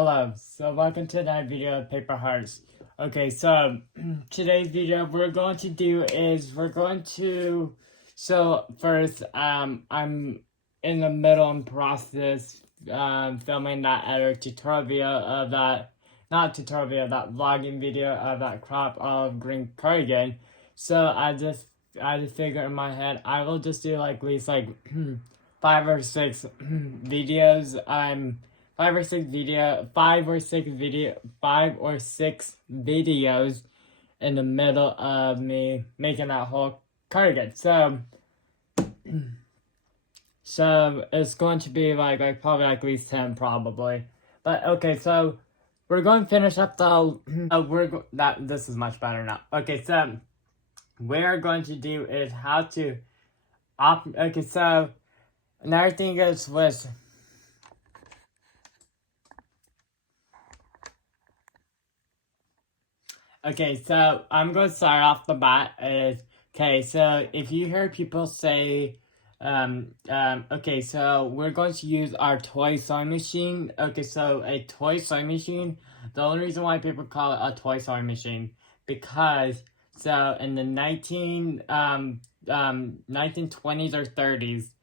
Hello, so welcome to another video of Paper Hearts. Okay, so today's video we're going to do is so first I'm in the middle and process filming that other tutorial video of that, not tutorial video, that vlogging video of that crop olive green cardigan. So I just figured in my head I will just do like at least like 5 or 6 videos. Five or six videos in the middle of me making that whole cardigan. So it's going to be like probably like at least 10 probably. But okay, so we're going to finish up the this is much better now. Okay, so we're going to do is how to okay, so another thing is with okay, so I'm going to start off the bat is, okay, so if you hear people say, okay, so we're going to use our toy sewing machine. Okay, so a toy sewing machine, the only reason why people call it a toy sewing machine, because, so in the 1920s or 30s,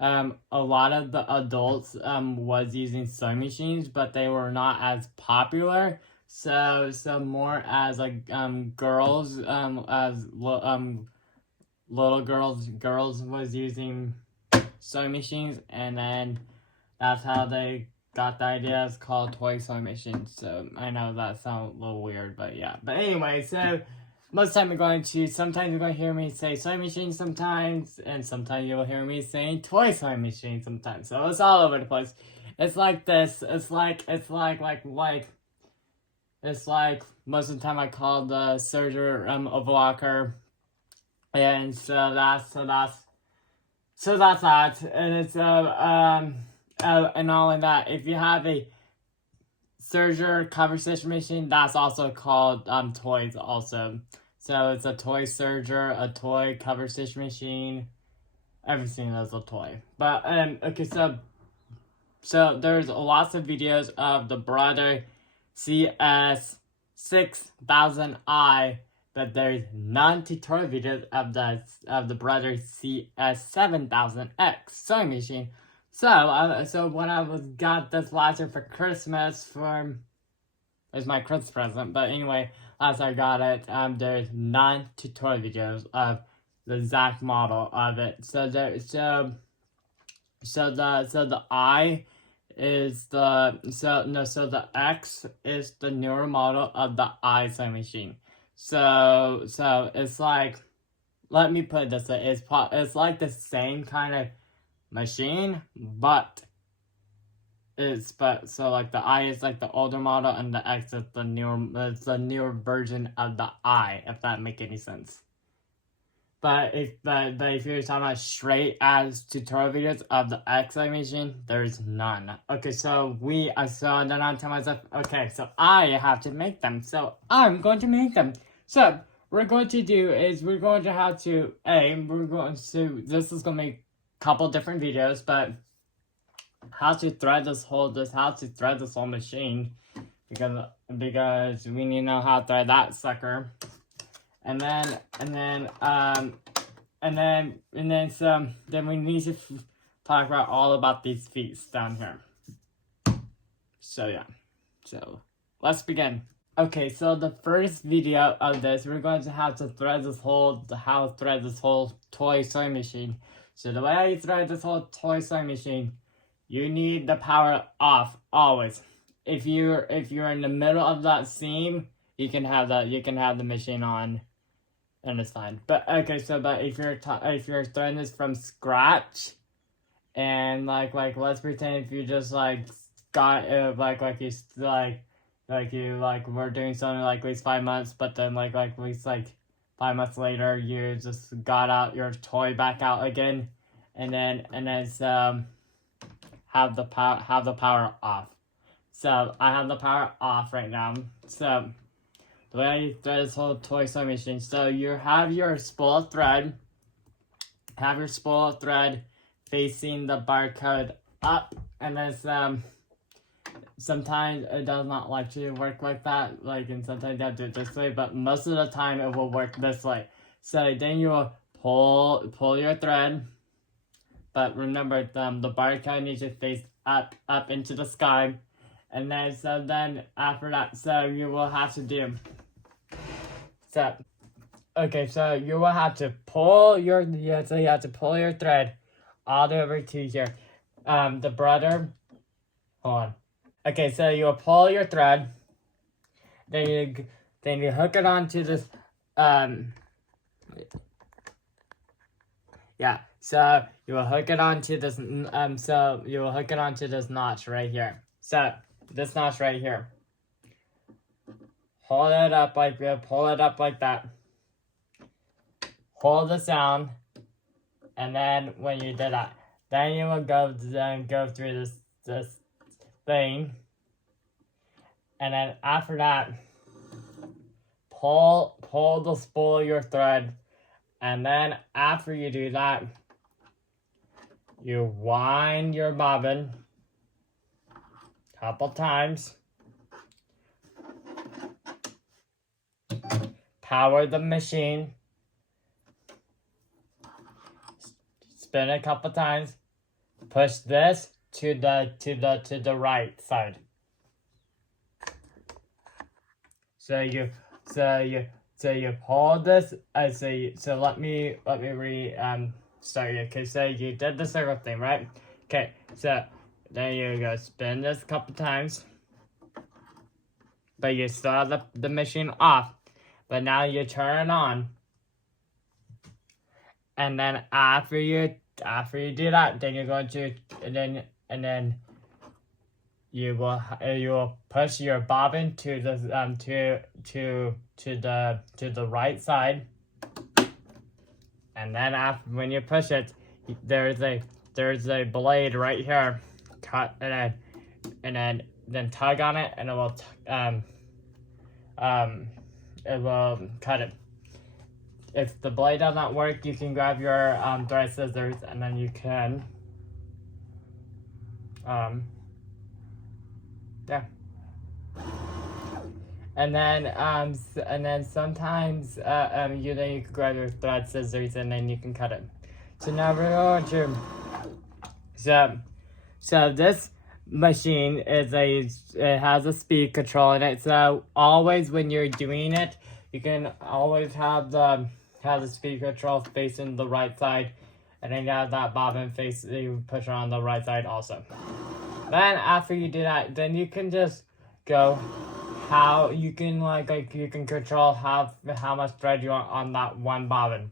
a lot of the adults, was using sewing machines, but they were not as popular. So more as like girls little girls was using sewing machines, and then that's how they got the idea. It's called toy sewing machines. So I know that sounds a little weird, but yeah. But anyway, so most of the time sometimes you're going to hear me say sewing machine sometimes, and sometimes you'll hear me saying toy sewing machine sometimes. So it's all over the place. It's like this. It's like most of the time I call the serger a blocker, and so that's that, and it's and all of that. If you have a serger cover stitch machine, that's also called toys also. So it's a toy serger, a toy cover stitch machine. Everything is a toy. But okay, so there's lots of videos of the brother cs7000i, but there's none tutorial videos of the brother cs7000x sewing machine. So when I got this last year for Christmas, it's my Christmas present. But anyway, as I got it, there's none tutorial videos of the exact model of it. So the I is the X is the newer model of the I sewing machine. So it's like, let me put it this way, it's like the same kind of machine, but so like the I is like the older model and the X is the newer version of the I, if that make any sense. But if you're talking about straight as tutorial videos of the X-Ray machine, there's none. Okay, so then I'm telling myself, okay, so I have to make them. So I'm going to make them. So we're going to do is this is gonna make a couple different videos, but how to thread this whole machine, because we need to know how to thread that sucker. And then we need to talk about all about these feet down here. So yeah, so let's begin. Okay, so the first video of this, we're going to have to thread this whole toy sewing machine. So the way you thread this whole toy sewing machine, you need the power off always. If you're in the middle of that seam, you can have the machine on, and it's fine. But okay, so but if you're throwing this from scratch, and like let's pretend if you just got you were doing something like at least 5 months, but then at least 5 months later you just got out your toy back out again, and then have the power off. So I have the power off right now. So the way I thread this whole toy sewing machine, so you have your spool of thread. facing the barcode up, and then sometimes it does not like to work like that, like, and sometimes you have to do it this way, but most of the time it will work this way. So then you will pull your thread, but remember the barcode needs to face up into the sky, and then after that, so you will have to do so. Okay, so you will have to pull your so you have to pull your thread all the way over to here. The brother, hold on. Okay, so you'll pull your thread, then you hook it onto this yeah. So you will hook it onto this so you will hook it onto this notch right here. So this notch right here. Hold it up like pull it up like that. Hold this down, and then when you do that, then you will go through this thing, and then after that, pull the spool of your thread, and then after you do that, you wind your bobbin a couple times, power the machine, spin a couple times, push this to the right side. So you hold this. So let me start you. Okay, so you did the circle thing, right? Okay, so then you go spin this a couple times, but you still have the machine off. But now you turn it on. And then after you do that, then you're going to and then you will push your bobbin to the to the right side, and then after when you push it, there's a blade right here, cut and then tug on it, and it will cut it. If the blade does not work, you can grab your thread scissors, and then you can yeah. And then sometimes you can grab your thread scissors, and then you can cut it. So now we're going to so this machine it has a speed control in it. So always when you're doing it, you can always have the speed control facing the right side, and then you have that bobbin face, you push it on the right side also. Then after you do that, then you can just go how you can you can control how much thread you want on that one bobbin.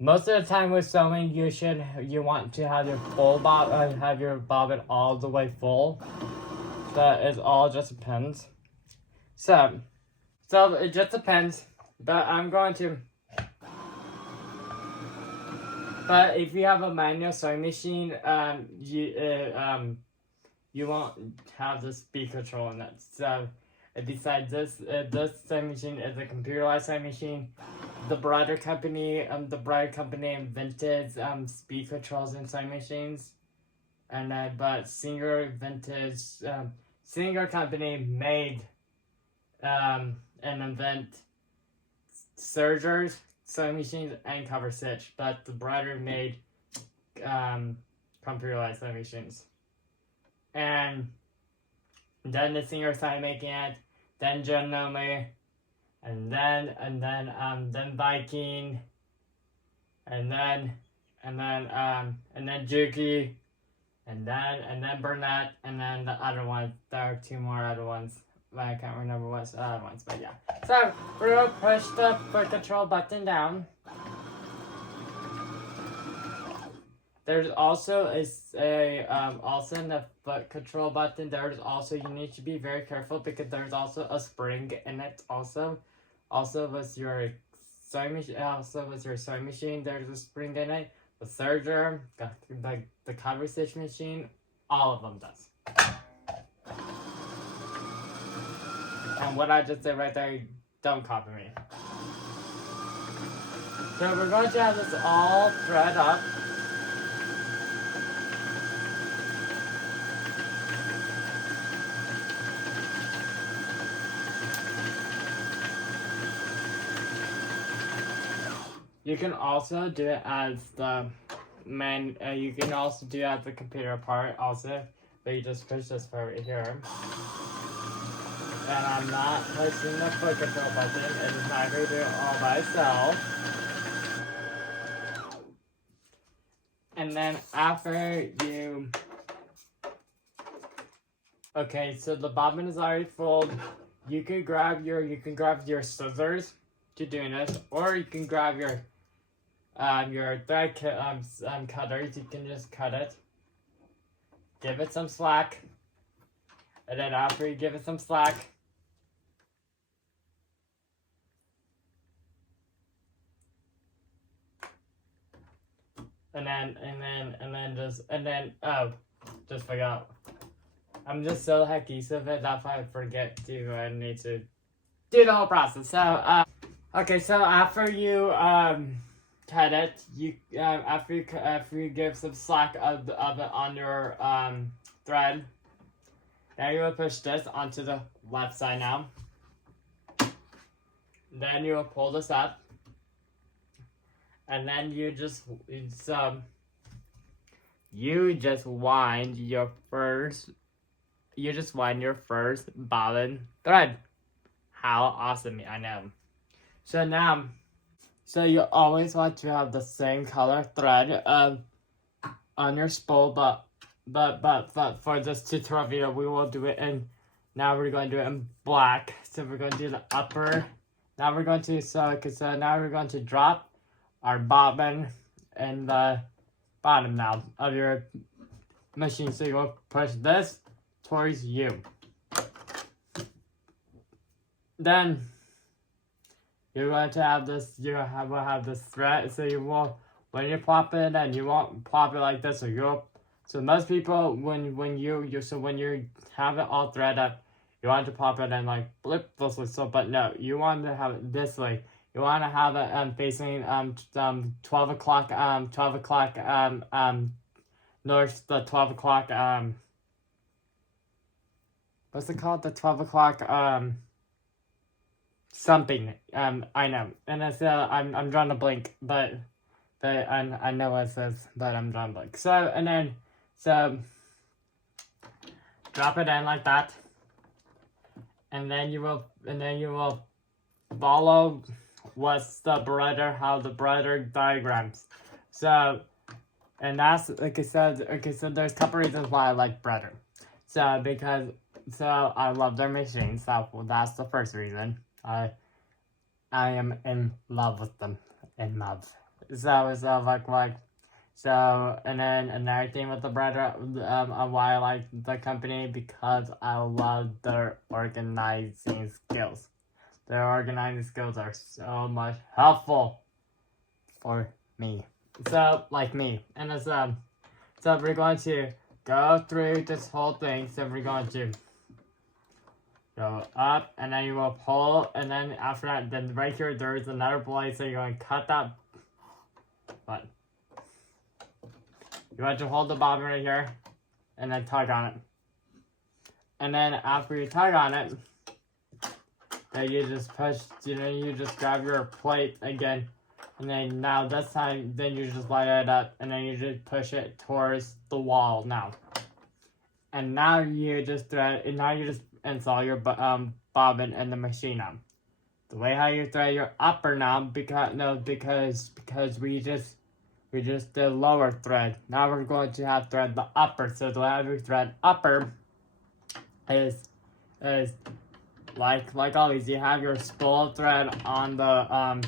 Most of the time with sewing, you want to have your have your bobbin all the way full. So it all just depends. So it just depends. But I'm going to. But if you have a manual sewing machine, you won't have the speed control in it. So besides this sewing machine is a computerized sewing machine. The Brighter company invented speed controls in sewing machines, and but Singer company made and invent sergers, sewing machines, and cover stitch, but the Brighter made computerized sewing machines. And then the Singer started making it, then Genome, and then Viking, and then Juki, and then Burnett, and then the other ones. There are two more other ones, but I can't remember what's the other ones. But yeah, so we're gonna push the foot control button down. There's also also in the foot control button. There's also, you need to be very careful because there's also a spring in it. Also with your sewing machine, there's a spring in it. The serger, the cover stitch machine, all of them does. And what I just did right there, don't copy me. So we're going to have this all thread up. You can also do it as the you can also do it as the computer part also, but you just push this part right here. And I'm not pushing the foot control button, it is not going to do it all by itself. And then after you, okay, so the bobbin is already full. You can grab your scissors to do this, or you can grab your thread cutters. You can just cut it, give it some slack, and then after you give it some slack, and then just forgot. I'm just so adhesive that if I forget to, I need to do the whole process. So, okay, so after you cut it, you after you give some slack of it on your thread, now you will push this onto the left side now. Then you will pull this up, and then you just wind your first. You just wind your first bobbin thread. How awesome, I know. So now, so you always want to have the same color thread on your spool, but for this tutorial video, we will do it in, now we're going to do it in black. So we're going to do the upper, now we're going to, so now we're going to drop our bobbin in the bottom now of your machine. So you will push this towards you. Then you're going to have this. You will have this thread. So you will, when you pop it in, you won't pop it like this. So most people when you have it all thread up, you want to pop it in like blip this way. So but no, you want to have it this way. You want to have it facing 12 o'clock north, the 12 o'clock what's it called? The 12 o'clock something. I know. And it's I'm drawing a blank, but I know what it says, but I'm drawing a blank. So drop it in like that. And then you will follow what's the brighter, how the brighter diagrams. So, and that's like I said, okay, so there's a couple reasons why I like brighter. So I love their machines. That's the first reason. I am in love with them. In love. So and then another thing with the brighter why I like the company, because I love their organizing skills. Their organizing skills are so much helpful for me. So like me. And it's so we're going to go through this whole thing. So we're going to go up, and then you will pull, and then after that, then right here there is another blade, so you're going to cut that button. You want to hold the bobbin right here, and then tug on it. And then after you tug on it, then you just push, you just grab your plate again, and then now this time, then you just light it up, and then you just push it towards the wall now. And now you just thread, and now you just install your bobbin in the machine now. The way how you thread your upper now, because we just did lower thread. Now we're going to have thread the upper. So the way we thread upper is like always. You have your spool thread on the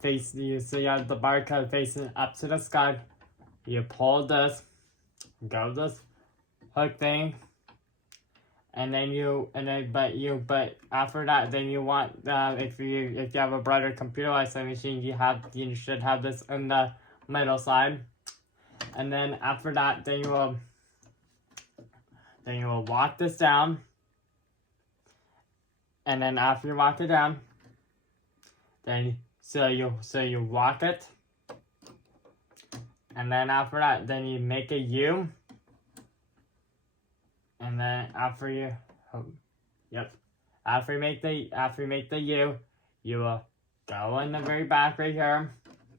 face. So you have the barcode facing up to the sky. You pull this, go this hook thing. And then but after that, then you want if you have a brighter computerized machine, you should have this in the middle side. And then after that, then you will walk this down. And then after you walk it down, then so you walk it. And then after that, then you make a U. And then after you make the U, you will go in the very back right here,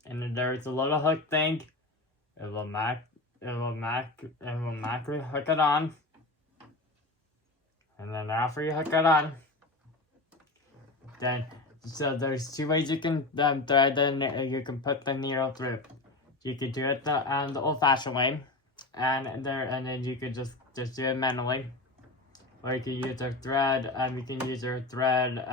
and then there's a little hook thing. It will macro hook it on. And then after you hook it on, then so there's two ways you can thread you can put the needle through. You could do it the old-fashioned way, and then you could just do it manually, or you could use a thread. You can use your thread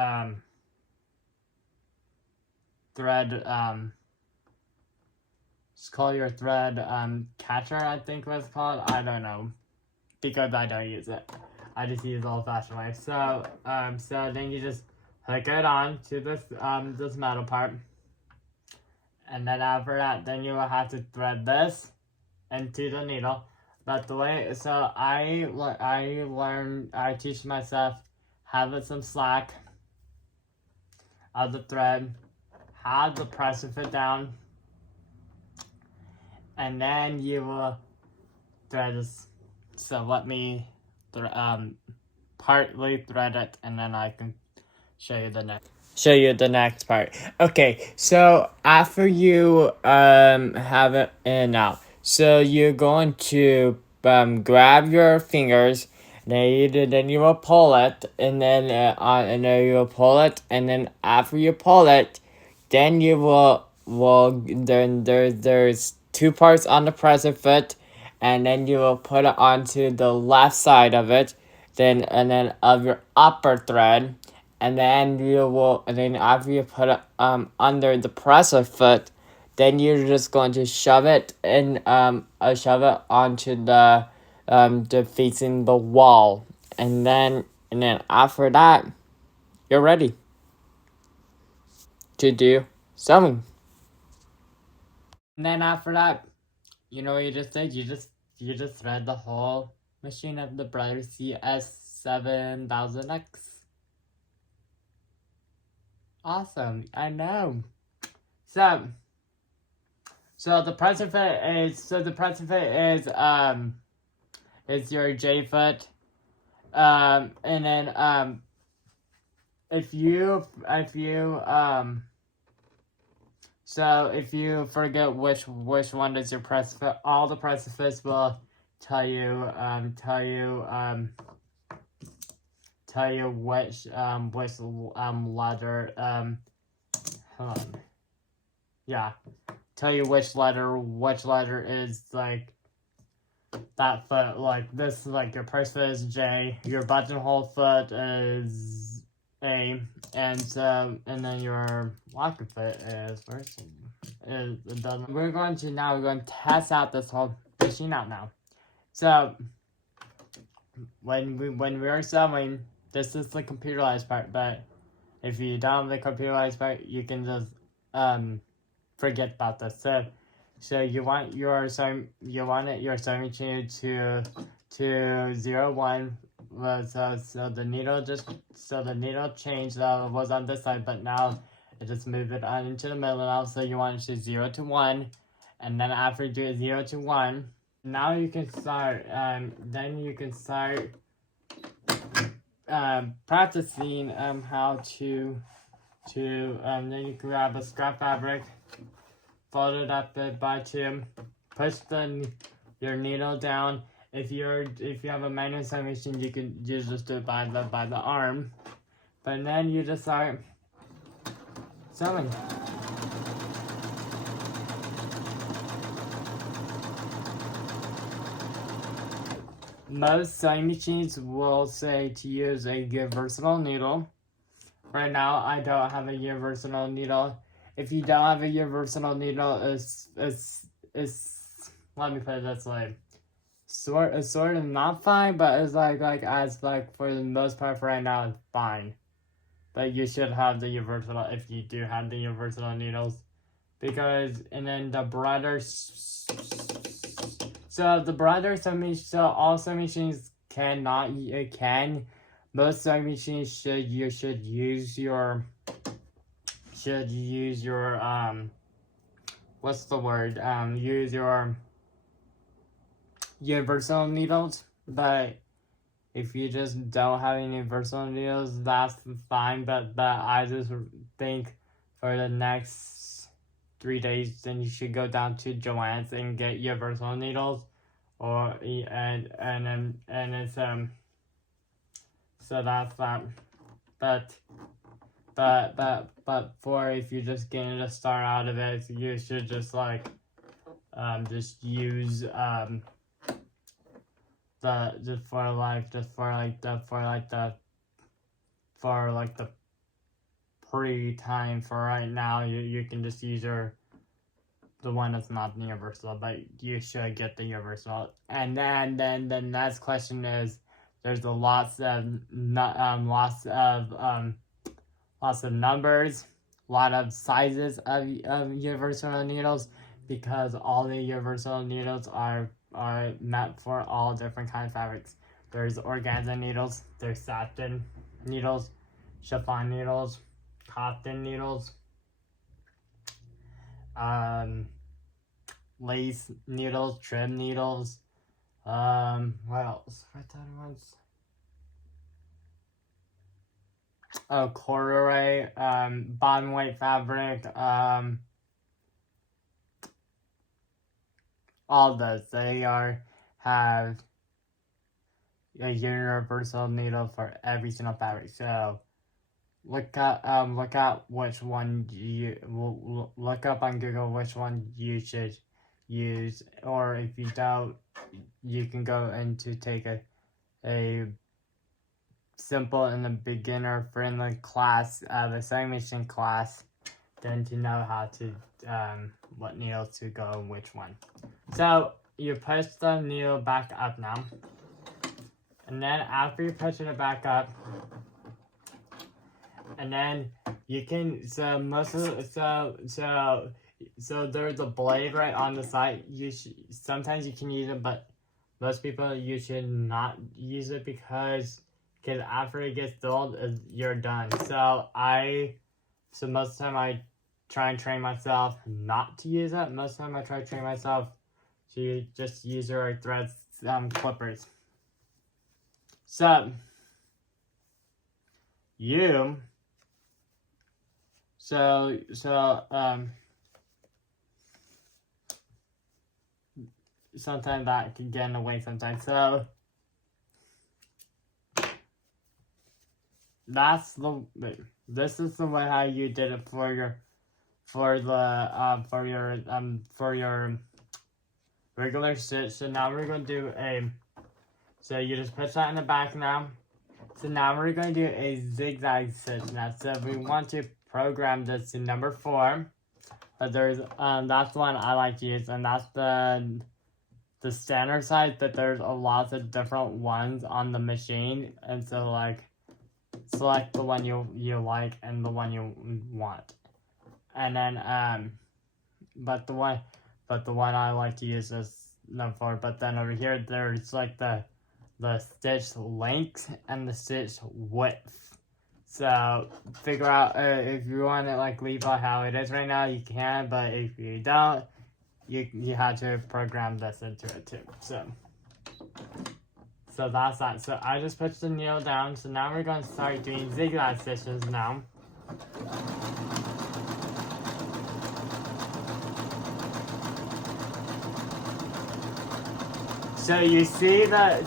just call your thread catcher, I think was called. I don't know, because I don't use it. I just use old-fashioned way. So so then you just hook it on to this metal part, and then after that, then you will have to thread this into the needle. But the way, so I teach myself have some slack of the thread, how to press it down, and then you will thread this. So let me partly thread it, and then I can show you the next part. Okay, so after you have it in out, so you're going to grab your fingers, then you will pull it, and then you will pull it, and then after you pull it, then you will there's two parts on the presser foot, and then you will put it onto the left side of it, then of your upper thread, and then after you put it under the presser foot, then you're just going to shove it in shove it onto the facing the wall, and then after that, you're ready to do sewing. And then after that, you know what you just did? You just thread the whole machine of the Brother cs7000x. Awesome, I know. So the presser fit is your J foot. And then if you forget which one is your press fit, all the press fits will tell you which letter hold on. Yeah, tell you which letter is like that foot. Like this, like your purse foot is J, your buttonhole foot is A, and then your locker foot is we're going to test out this whole machine out now. So when we are sewing, this is the computerized part, but if you don't have the computerized part, you can just forget about this. So you want your sewing machine to 0-1. So the needle change that was on this side, but now it just moved it on into the middle now. So you want it to 0-1, and then after you do it 0-1, now you can start. Then you can start practicing how to then you can grab a scrap fabric, fold it up by 2, push your needle down. If you have a manual sewing machine, you just do it by the arm, but then you just start sewing. Most sewing machines will say to use a universal needle. Right now, I don't have a universal needle. If you don't have a universal needle, it's let me put it this way. It's sort of not fine, but it's like for the most part for right now, it's fine. But you should have the universal if you do have the universal needles, because and then the brighter. So the brighter all sewing machines most sewing machines should use your what's the word? Use your universal needles, but if you just don't have any universal needles, that's fine. But I just think for the next 3 days, then you should go down to Joann's and get universal needles, or and it's so that's that. But for if you're just getting to start out of it, you should just like just use the pre-time for right now. You can just use the one that's not universal, but you should get the universal. And then the next question is, there's lots of numbers, a lot of sizes of universal needles, because all the universal needles are meant for all different kinds of fabrics. There's organza needles, there's satin needles, chiffon needles, cotton needles, lace needles, trim needles, what else? What other ones? Oh, corduroy, bottom weight fabric, all those. They have a universal needle for every single fabric. So look at which one look up on Google which one you should use, or if you don't, you can go into take a simple and a beginner friendly class, the sewing machine class, then to know how to what needle to go and which one. So you push the needle back up now, and then after you push it back up, and then you can so there's a blade right on the side. Sometimes you can use it, but most people you should not use it, because after it gets dulled, you're done. So most of the time I try and train myself not to use it. Most of the time I try to train myself to just use your thread clippers. So sometimes that can get in the way sometimes. So this is the way how you did it for your regular stitch. So now we're going to do so you just push that in the back now. So now we're going to do a zigzag stitch now. So we want to program this to number 4. But there's that's one I like to use, and that's the standard size, but there's a lot of different ones on the machine, and so like select the one you like and the one you want. And then but the one I like to use is number 4. But then over here there's like the stitch length and the stitch width. So figure out if you want to like leave out how it is right now, you can, but if you don't, you have to program this into it too. So that's that. So I just pushed the needle down. So now we're going to start doing zigzag stitches now. So you see the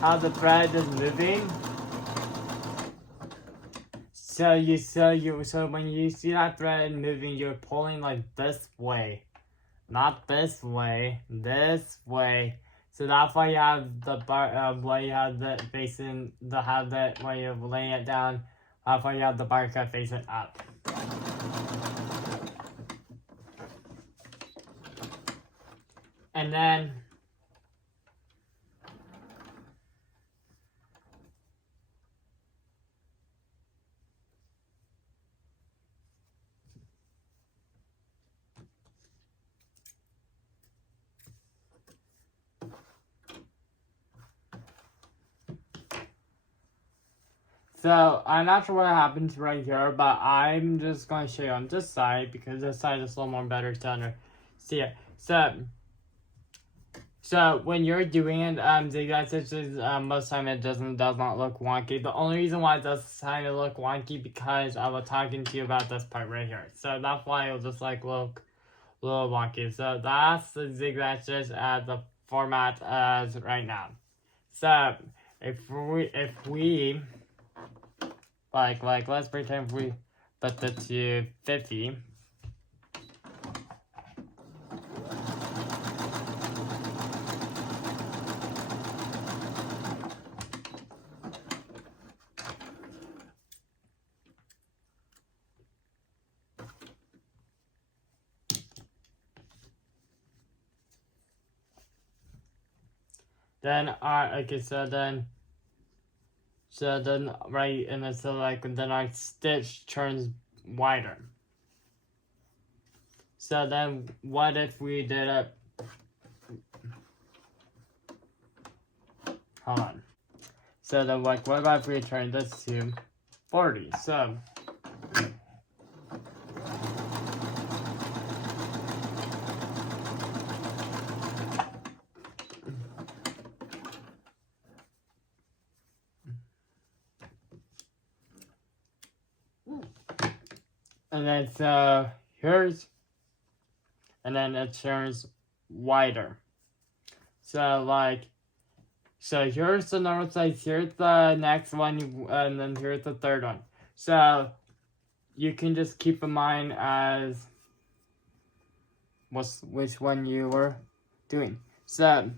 how the thread is moving. So when you see that thread moving, you're pulling like this way, not this way, this way. So that's why you have the bar, why you have the facing when you're laying it down. That's why you have the bar cut facing up. And then so I'm not sure what happens right here, but I'm just going to show you on this side, because this side is a little more better to see it. So when you're doing it, zigzag stitches, most time it does not look wonky. The only reason why it does kind of look wonky because I was talking to you about this part right here. So that's why it'll just like look a little wonky. So that's the zigzag stitch as the format as right now. So if we like let's pretend we put it to 50. Then okay, so then right, and then so like then our stitch turns wider. So then what if we did it? Hold on. So then like what about if we turn this to 40? So and then so here's, and then it turns wider. So like, so here's the normal size, here's the next one, and then here's the third one. So you can just keep in mind as which one you were doing. So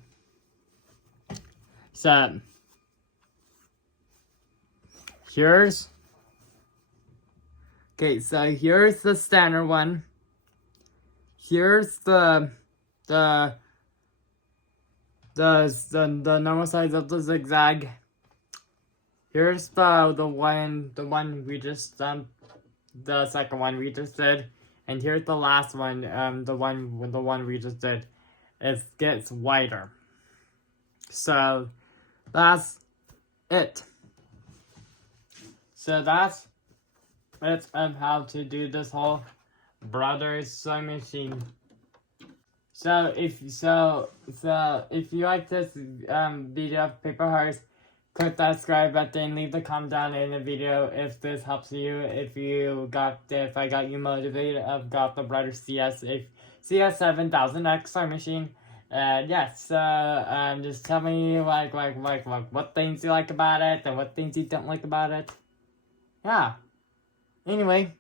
here's, okay, so here's the standard one. Here's the normal size of the zigzag. Here's the one we just done, the second one we just did, and here's the last one, the one we just did. It gets wider. So that's it. So that's it of how to do this whole brother's sewing machine. So if you like this video of paper hearts, click that subscribe button, leave the comment down in the video if this helps you, if I got you motivated, I've got the brother cs7000x sewing machine. And yes, just tell me like what things you like about it and what things you don't like about it. Yeah. Anyway.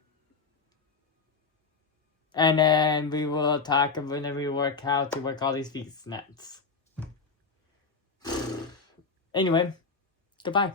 And then we will talk when we work how to work all these piece nets. Anyway, goodbye.